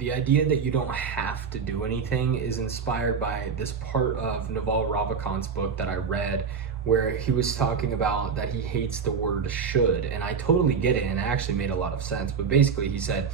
The idea that you don't have to do anything is inspired by this part of Naval Ravikant's book that I read, where he was talking about that he hates the word should. And I totally get it, and it actually made a lot of sense. But basically, he said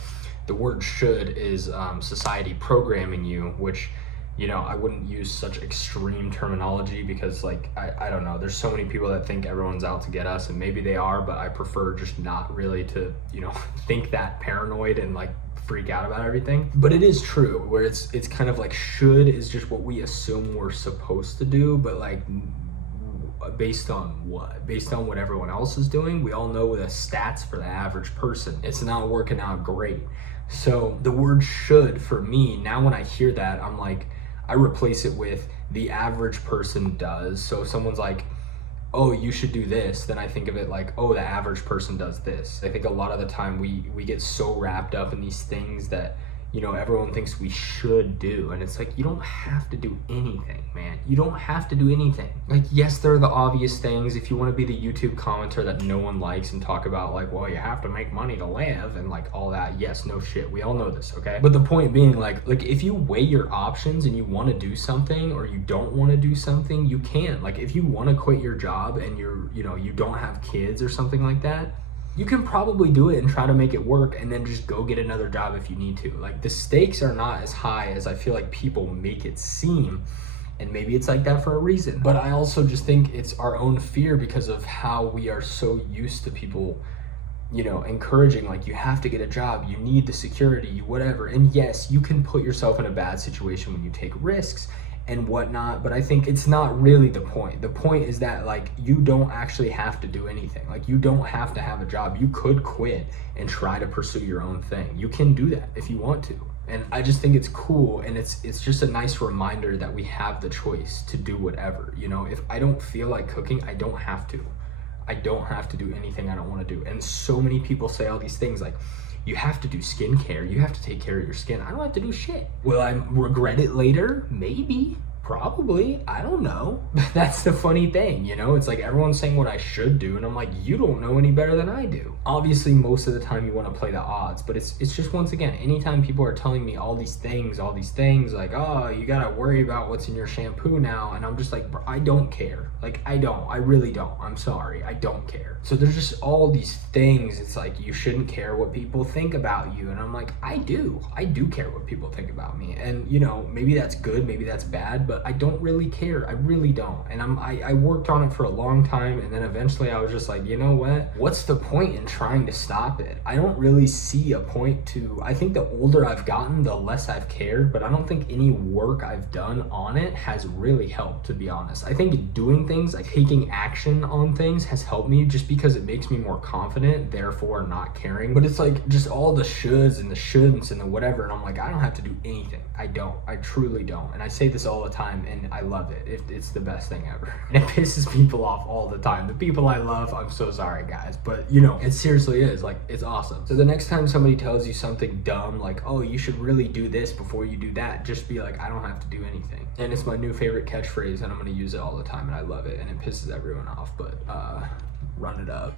the word should is society programming you, which, you know, I wouldn't use such extreme terminology because, like, I don't know, there's so many people that think everyone's out to get us, and maybe they are, but I prefer just not really to, you know, think that paranoid and like freak out about everything. But it is true where it's kind of like should is just what we assume we're supposed to do, but like based on what? Based on what everyone else is doing. We all know the stats for the average person, it's not working out great. So the word should for me, now when I hear that, I'm like, I replace it with the average person does. So if someone's like, oh, you should do this, then I think of it like, oh, the average person does this. I think a lot of the time we get so wrapped up in these things that, you know, everyone thinks we should do. And it's like, you don't have to do anything, man. You don't have to do anything. Like, yes, there are the obvious things. If you want to be the YouTube commenter that no one likes and talk about like, well, you have to make money to live and like all that. Yes, no shit. We all know this, okay? But the point being like if you weigh your options and you want to do something or you don't want to do something, you can. Like if you want to quit your job and you don't have kids or something like that, you can probably do it and try to make it work and then just go get another job if you need to. Like the stakes are not as high as I feel like people make it seem. And maybe it's like that for a reason. But I also just think it's our own fear because of how we are so used to people, you know, encouraging like you have to get a job, you need the security, you whatever. And yes, you can put yourself in a bad situation when you take risks and whatnot, but I think it's not really the point. The point is that like you don't actually have to do anything. Like you don't have to have a job. You could quit and try to pursue your own thing. You can do that if you want to. And I just think it's cool, and it's just a nice reminder that we have the choice to do whatever. You know, if I don't feel like cooking, I don't have to. I don't have to do anything I don't want to do. And so many people say all these things like, you have to do skincare, you have to take care of your skin. I don't have to do shit. Will I regret it later? Maybe. Probably. I don't know. That's the funny thing, you know? It's like everyone's saying what I should do, and I'm like, you don't know any better than I do. Obviously, most of the time you want to play the odds, but it's just, once again, anytime people are telling me all these things, like, oh, you gotta worry about what's in your shampoo now, and I'm just like, bro, I don't care. Like, I really don't. I'm sorry. I don't care. So there's just all these things. It's like, you shouldn't care what people think about you, and I'm like, I do care what people think about me. And, you know, maybe that's good, maybe that's bad, but I don't really care. I really don't. And I worked on it for a long time, and then eventually I was just like, you know what? What's the point in trying to stop it? I don't really see a point to. I think the older I've gotten, the less I've cared, but I don't think any work I've done on it has really helped, to be honest. I think doing things, like taking action on things, has helped me just because it makes me more confident, therefore not caring. But it's like just all the shoulds and the shouldn'ts and the whatever, and I'm like, I don't have to do anything. I don't. I truly don't. And I say this all the time, and I love it. It's the best thing ever. And it pisses people off all the time. The people I love, I'm so sorry, guys, but you know, it seriously is. Like, it's awesome. So the next time somebody tells you something dumb, like, oh, you should really do this before you do that, just be like, I don't have to do anything. And it's my new favorite catchphrase, and I'm gonna use it all the time, and I love it, and it pisses everyone off, but run it up.